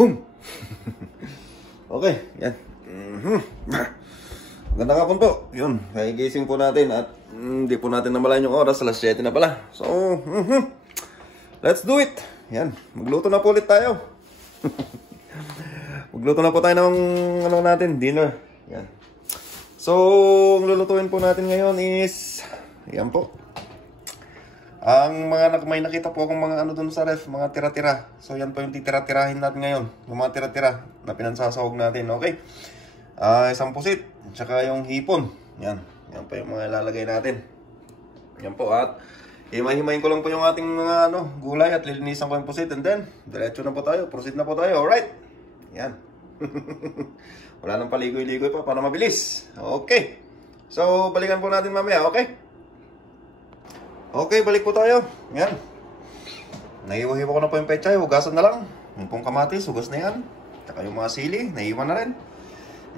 Boom! Okay, yan. Magandang hapon po. Yun, kagigising po natin at hindi po natin namalayan yung oras. Alas 7 na pala. So, let's do it. Yan, magluto na po ulit tayo. Magluto na po tayo ng dinner. Yan. So, ang lulutuin po natin ngayon is yan po. Ang mga may nakita po akong mga dun sa ref, mga tira-tira. So yan po yung titira-tirahin natin ngayon. Yung mga tira-tira na pinansasahog natin, okay? Isang pusit, tsaka yung hipon. Yan, yan po yung mga ilalagay natin. Yan po, at himay-himayin ko lang po yung ating mga gulay at lilinisan ko yung pusit. And then, diretso na po tayo, proceed na po tayo, alright? Yan. Wala nang paligoy-ligoy pa para mabilis. Okay. So, balikan po natin mamaya, okay? Okay, balik po tayo. Yan. Naiwa-hiwa ko na po yung pechay. Hugasan na lang. Yung pong kamatis, hugas na yan. Tsaka yung mga sili, naiwan na rin.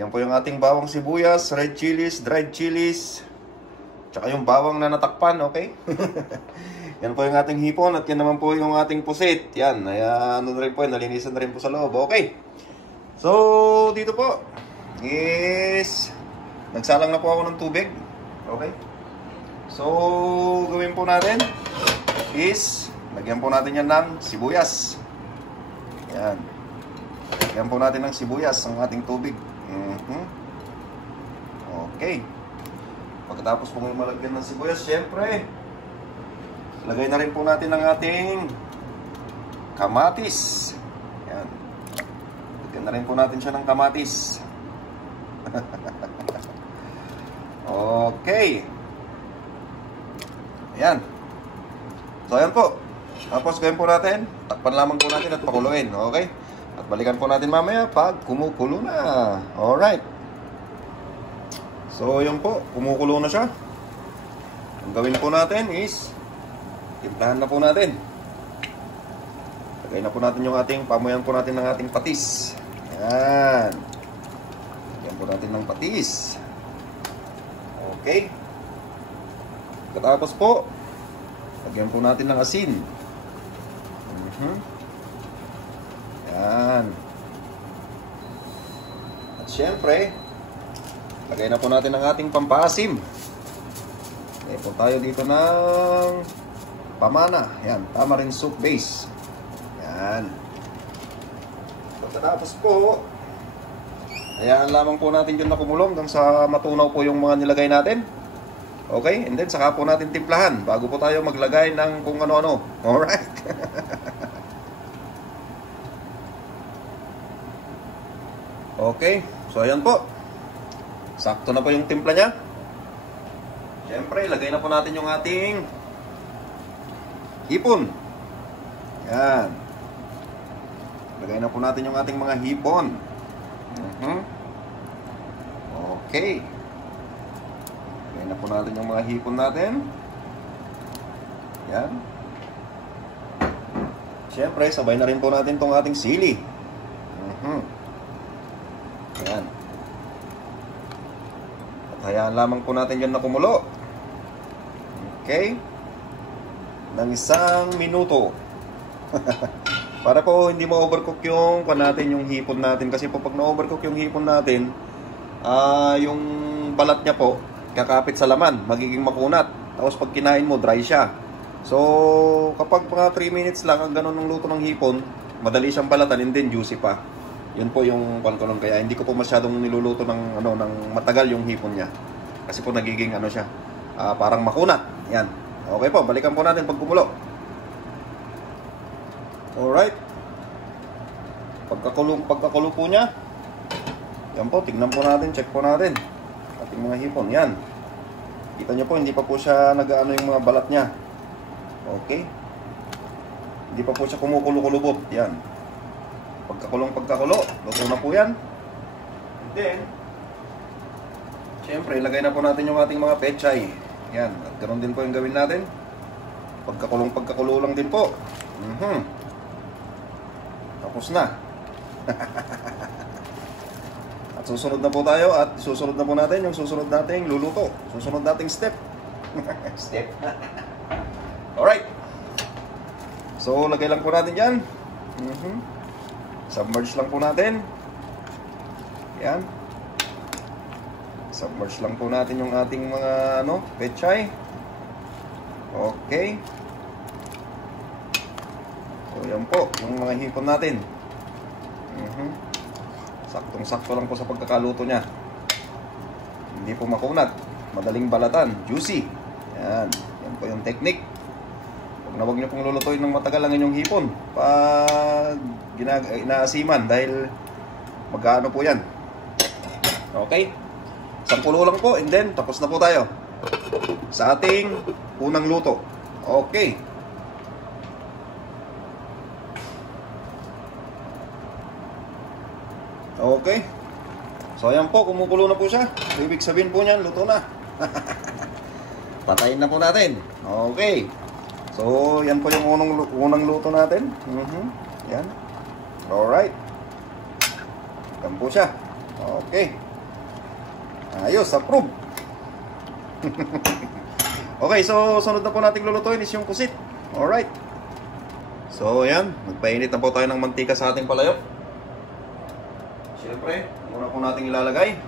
Yan po yung ating bawang sibuyas, red chilies, dried chilies. Tsaka yung bawang na natakpan, okay? Yan po yung ating hipon. At yan naman po yung ating pusit. Yan, na rin po, nalinisan na rin po sa loob. Okay. So, dito po is nagsalang na po ako ng tubig. Okay. So, gawin po natin is lagyan po natin yan ng sibuyas. Yan. Lagyan po natin ng sibuyas ang ating tubig. Okay. Pagkatapos po ngayon malagyan ng sibuyas, syempre, lagay na rin po natin ang ating kamatis. Yan. Lagyan na rin po natin siya ng kamatis. Okay. Ayan. So, ayan po. Tapos, gawin po natin. Takpan lamang po natin at pakuluin. Okay? At balikan po natin mamaya pag kumukulo na. Alright. So, yun po. Kumukulo na siya. Ang gawin po natin is timplahan na po natin. Lagay na po natin yung ating pamuyan po natin ng ating patis. Ayan. Lagyan po natin ng patis. Okay. Katapos po, lagyan po natin ng asin. Yan. At syempre, lagay na po natin ang ating pampaasim. Lagay po tayo dito ng pamana. Yan, tamarind soup base. Yan. Katapos po, hayaan lamang po natin yun na kumulong hanggang sa matunaw po yung mga nilagay natin. Okay? And then, saka po natin timplahan bago po tayo maglagay ng kung ano-ano. Alright? Okay. So, ayan po. Sakto na po yung timpla niya. Siyempre, lagay na po natin yung ating hipon. Yan. Lagay na po natin yung ating mga hipon. Okay. Lagay na po natin yung mga hipon natin. Yan. Siyempre, sabay na rin po natin itong ating sili. Yan. At hayaan lamang po natin yan na kumulo. Okay. Ng 1 minuto. Para po hindi ma-overcook yung hipon natin. Kasi po pag na-overcook yung hipon natin, yung balat niya po kakapit sa laman, magiging makunat. Tapos pag kinain mo, dry siya. So, kapag mga 3 minutes lang ang ganun ng luto ng hipon, madali siyang balatan and then juicy pa. Yun po yung pangkulong. Kaya hindi ko po masyadong niluluto ng matagal yung hipon niya. Kasi po nagiging siya, parang makunat. Yan. Okay po, balikan po natin pag kumulo. Alright. Pagkakulo po niya, yan po, tignan po natin, check po natin ating mga hipon. Yan. Kita nyo po, hindi pa po siya nag-ano yung mga balat niya. Okay. Hindi pa po siya kumukulo-kulubot. Yan. Pagkakulo, luto na po yan. And then, syempre, ilagay na po natin yung ating mga pechay. Yan. At ganoon din po yung gawin natin. Pagkakulo lang din po. Tapos na. At susunod na po tayo at susunod na po natin yung susunod nating luluto. Susunod nating step. Step. Alright. So, lagay lang po natin dyan. Submerge lang po natin. Yan. Submerge lang po natin yung ating mga pechay. Okay. So yan po yung mga hipon natin. Saktong-sakto lang po sa pagkakaluto niya. Hindi po makunat. Madaling balatan. Juicy. Yan. Yan po yung technique. Huwag niyo pong lulutuin ng matagal ang inyong hipon pag inaasiman dahil magkano po yan. Okay? 10 lang po and then tapos na po tayo sa ating unang luto. Okay. Okay. So ayan po, kumukulo na po siya. Ibig sabihin po niyan, luto na. Patayin na po natin. Okay. So yan po yung unang luto natin. Yan. Alright. Yan po siya. Okay. Ayos, approve. Okay, so sunod na po natin lulutuin is yung pusit. Alright. So yan, magpainit na po tayo ng mantika sa ating palayok. Siyempre, muna po natin ilalagay.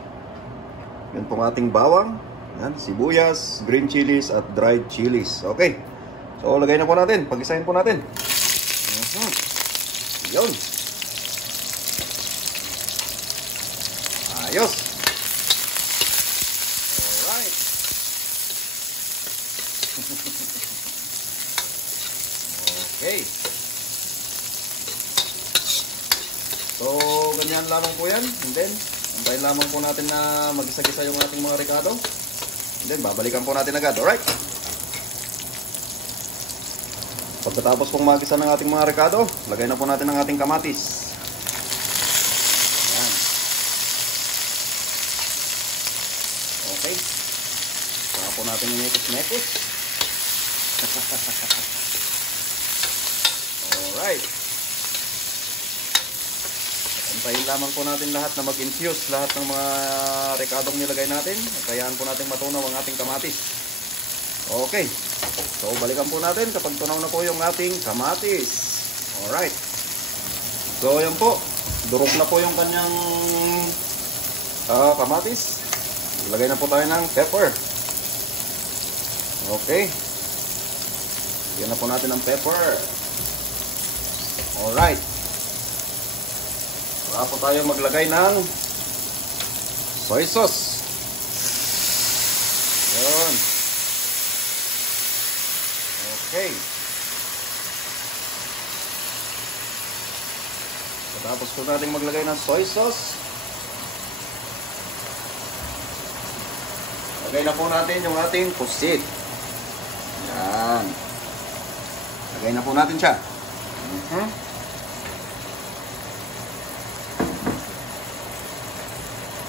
Yan pong ating bawang. Yan, sibuyas, green chilies at dried chilies. Okay. So lagay na po natin, pag-isahin po natin. Yun. Ayos. Alright. Okay. So, ganyan lamang po yan. And then, antayin lamang po natin na mag-isa-gisa yung ating mga ricado. And then, babalikan po natin agad. Alright. Pagkatapos pong magisa ng ating mga ricado, lagay na po natin ang ating kamatis. Ayan. Okay. Saka po natin yung mekus-mekus. Alright. Antayin lamang po natin lahat na mag-infuse lahat ng mga ricadong nilagay natin. Kayaan po natin matunaw ang ating kamatis. Okay. So, balikan po natin kapag tunaw na po yung ating kamatis. Alright. So, yan po. Durog na po yung kanyang kamatis. Ilagay na po tayo ng pepper. Okay. Lagyan na po natin ng pepper. Alright. Saka po tayo maglagay ng soy sauce. Yun. Okay. Tapos po natin maglagay ng soy sauce. Lagay na po natin yung ating pusit. Yan. Lagay na po natin siya.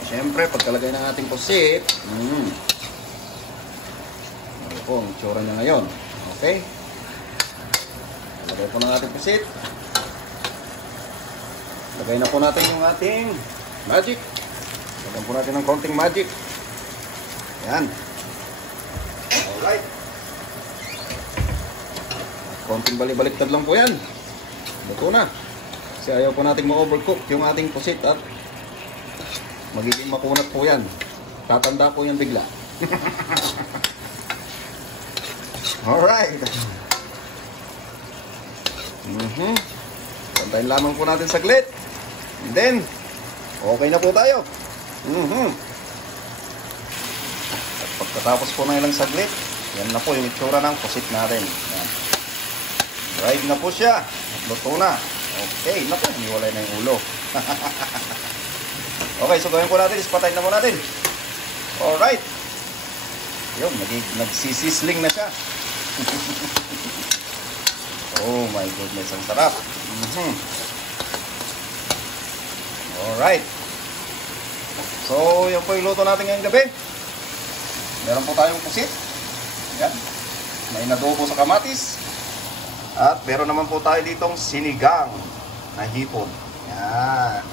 Siyempre, pagkalagay ng ating pusit, ano po ang itsura niya ngayon. Okay. Lagay po ng ating pusit. Lagay na po natin yung ating magic. Lagyan po natin ng konting magic. Yan. Alright. Konting balik-baliktad lang po yan. Luto na. Kasi ayaw po natin ma-overcook yung ating pusit at magiging makunat po yan. Tatanda po yan bigla. Alright. Pantayin lamang po natin saglit. And then, okay na po tayo. At pagkatapos po ng ilang saglit, yan na po yung itsura ng pusit natin. Yan. Dried na po siya. Luto na. Okay, naku, niwalay na yung ulo. Okay, so gawin po natin is patayin na po natin. Alright. Yun, nagsisisling na siya. Oh my goodness, ang sarap. Alright. So, yun po yung luto natin ngayong gabi. Meron po tayong pusit. Yan. May inadobo sa kamatis. At meron naman po tayo ditong sinigang na hipon. Yan.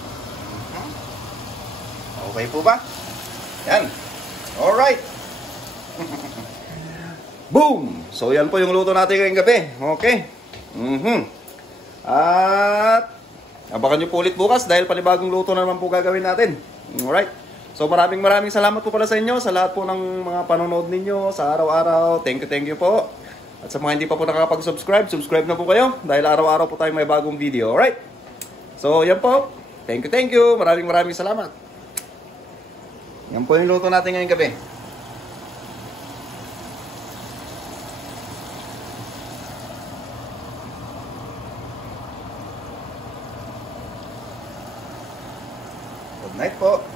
Okay po ba? Yan. Alright. Boom! So yan po yung luto natin ngayong gabi. Okay. At Abangan nyo po ulit bukas dahil panibagong luto na naman po gagawin natin. Alright. So maraming salamat po pala sa inyo, sa lahat po ng mga panonood ninyo sa araw-araw. Thank you po. At sa mga hindi pa po nakakapag-subscribe, subscribe na po kayo dahil araw-araw po tayong may bagong video. Alright. So yan po. Thank you. Maraming salamat. Yan po yung luto natin ngayong gabi. Good night po.